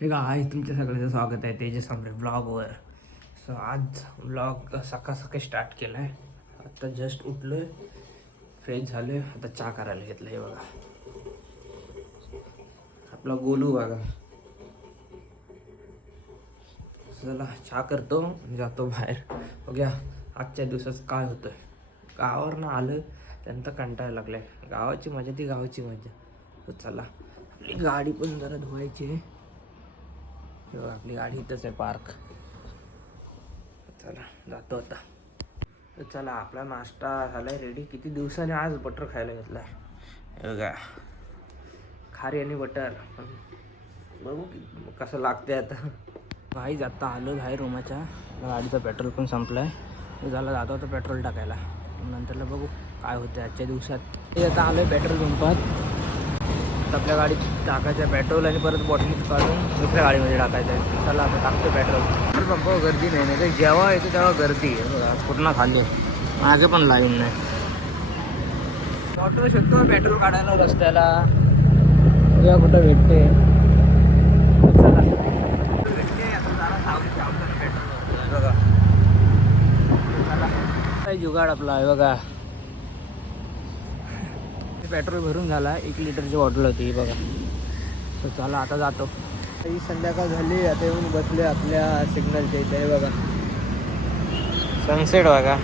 हे का आज तुमच्या सगळ्यांचं स्वागत आहे तेजस आमरे ब्लॉगवर सो आज ब्लॉग सकाळ सकाळी स्टार्ट केला आहे आता जस्ट उठलो आहे फ्रेश झालो आहे आता चहा करायला घेतलं हे बघा. आपला गोलू बघा. चला चहा करतो जातो बाहेर. बघ्या आजच्या दिवसात काय होतंय. गावावरनं आलं त्यानंतर कंटाळा लागलाय. गावाची मजा ती गावाची मजा. तर चला. आपली गाडी पण जरा धुवायची आहे. हे आपली गाडी इथंच आहे पार्क चला जातो आता. तर चला आपला नाश्ता झालाय रेडी किती दिवसाने आज बटर खायला घेतला हे बघा. खारी आणि बटर बघू कसं लागते आता. भाई आता आलो आहे रूमाच्या. गाडीचं पेट्रोल पण संपलं आहे झालं जातो आता पेट्रोल टाकायला. नंतरला बघू काय होतं आजच्या दिवसात. ते आता आलो आहे पेट्रोल पंपात तर आपल्या गाडीत टाकायचं आहे पेट्रोल आणि परत बॉटलीत काढून दुसऱ्या गाडीमध्ये टाकायचं आहे. चला आता टाकतो पेट्रोल पेट्रोल पंपावर गर्दी नाही नाही जेव्हा येते तेव्हा गर्दी आहे. बघा पूर्ण खाली मागे पण लाईन नाही. ऑटो शकतो पेट्रोल काढायला रस्त्याला. किंवा कुठं भेटते. चला. भेटते बघा. जुगाड आपला आहे बघा. पेट्रोल भरून झाला. एक लिटरची बॉटल होती ही बघा. तर चला आता जातो. ही संध्याकाळ झाली आता येऊन बसले आपल्या सिग्नलच्या इथे हे बघा. सनसेट बघा.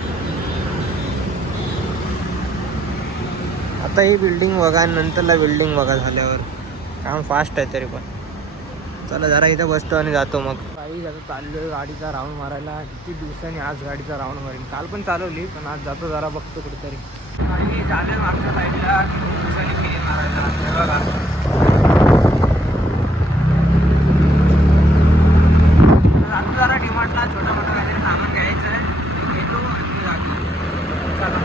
आता ही बिल्डिंग बघा आणि नंतरला बिल्डिंग बघा झाल्यावर. काम फास्ट आहे तरी पण. चला जरा इथं बसतो आणि जातो मग. काही आता चाललोय गाडीचा राऊंड मारायला. किती दिवसांनी आज गाडीचा राऊंड मारेन. काल पण चालवली पण आज जातो जरा बघतो कुठेतरी. काही झालं मागच्या साईडला खूप दिवसांनी फेरी मारायला हे बघा तर आता जरा डिमांडला छोटा मोठा काहीतरी सामान घ्यायचं आहे ते घेतो आणि जातो चला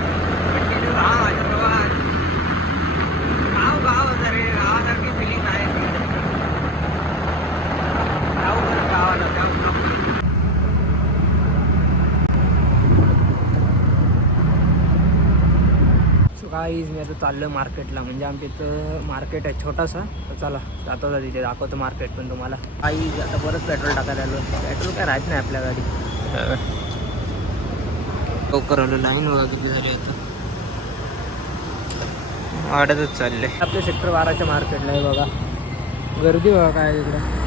कंटिन्यू राहा माझ्यासोबत गाव गाव होतं रे गावासारखी फिलिंग आहे जाऊ बरं गावाला जाऊ जाऊ गाईज मी आता चाललो मार्केटला म्हणजे आमच्या इथं मार्केट आहे छोटासा. तर चला जातो जा तिथे. दाखवतो मार्केट पण तुम्हाला. काही आता परत पेट्रोल टाकायला आलो पेट्रोल काय राहत नाही आपल्या गाडी लवकर आलो. लाईन बघा किती झाली आता? वाढतच चालले. आपल्या सेक्टर बाराच्या मार्केटला आहे बघा. गर्दी बघा काय तिकडं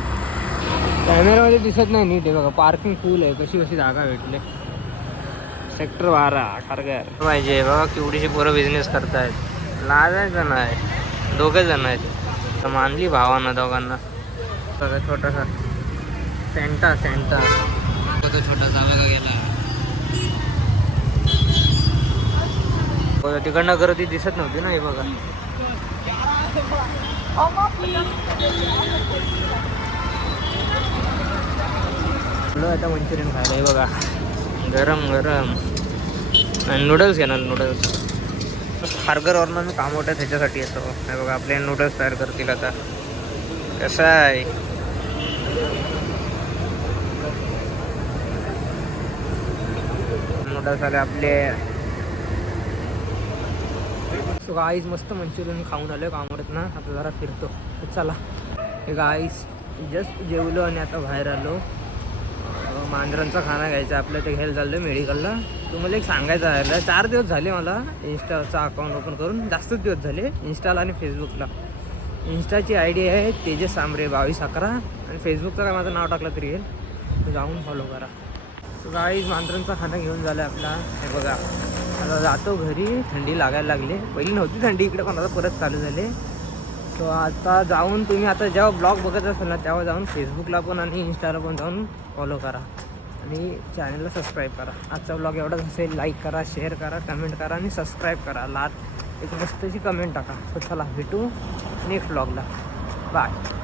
कॅमेरामध्ये दिसत नाही नीट आहे बघा. पार्किंग फुल आहे. कशी कशी जागा भेटले. सेक्टर बारा खारघर पाहिजे. बाबा केवढीशी पोरं बिझनेस करतायत. लाजायचं नाही. दोघे जण आहेत. तर मानली भावांना दोघांना. बघा छोटासा. सेंटा सेंटा तो छोटासा बघा गेला. तिकडनं तिकडनं ती दिसत नव्हती ना हे बघा. आता मंचुरियन खायला हे बघा. गरम गरम. आणि नूडल्स घेणार नूडल्स हार्गरवरनं मी काम होतं त्याच्यासाठी येतो. नाही बघा आपले नूडल्स तयार करतील आता. कसं आहे? नूडल्स आले आपले. सो आईज मस्त मंचुरियन खाऊन आलो कामवत ना आता जरा फिरतो. चला. हे आईज जस्ट जेवलो आणि आता बाहेर आलो. मांजरांचा खाना घ्यायचा आपलं ते घ्यायला चाललं मेडिकलला तुम्हाला एक सांगायचं आहे चार दिवस झाले मला इंस्टाचा अकाउंट ओपन करून जास्तच दिवस झाले इंस्टाला आणि फेसबुकला इंस्टाची आय डी आहे तेजस सांबरे बावीस अकरा. आणि फेसबुकचं काय माझं नाव टाकलं तरी येईल. जाऊन फॉलो करा. सो गाईज मांजरांचा खाना घेऊन झाला आपला. हे बघा. आता जातो घरी. थंडी लागायला लागली. पहिली नव्हती थंडी इकडे पण आता परत चालू झाले. सो आता जाऊन तुम्ही आता जेव्हा ब्लॉग बघत असाल ना तेव्हा जाऊन फेसबुकला पण आणि इंस्टाला पण जाऊन फॉलो करा. आणि चॅनलला सबस्क्राईब करा. आजचा ब्लॉग एवढाच असेल लाईक करा शेअर करा कमेंट करा आणि सबस्क्राईब करा. लात एक मस्तची कमेंट टाका. तर चला भेटू नेक्स्ट ब्लॉगला बाय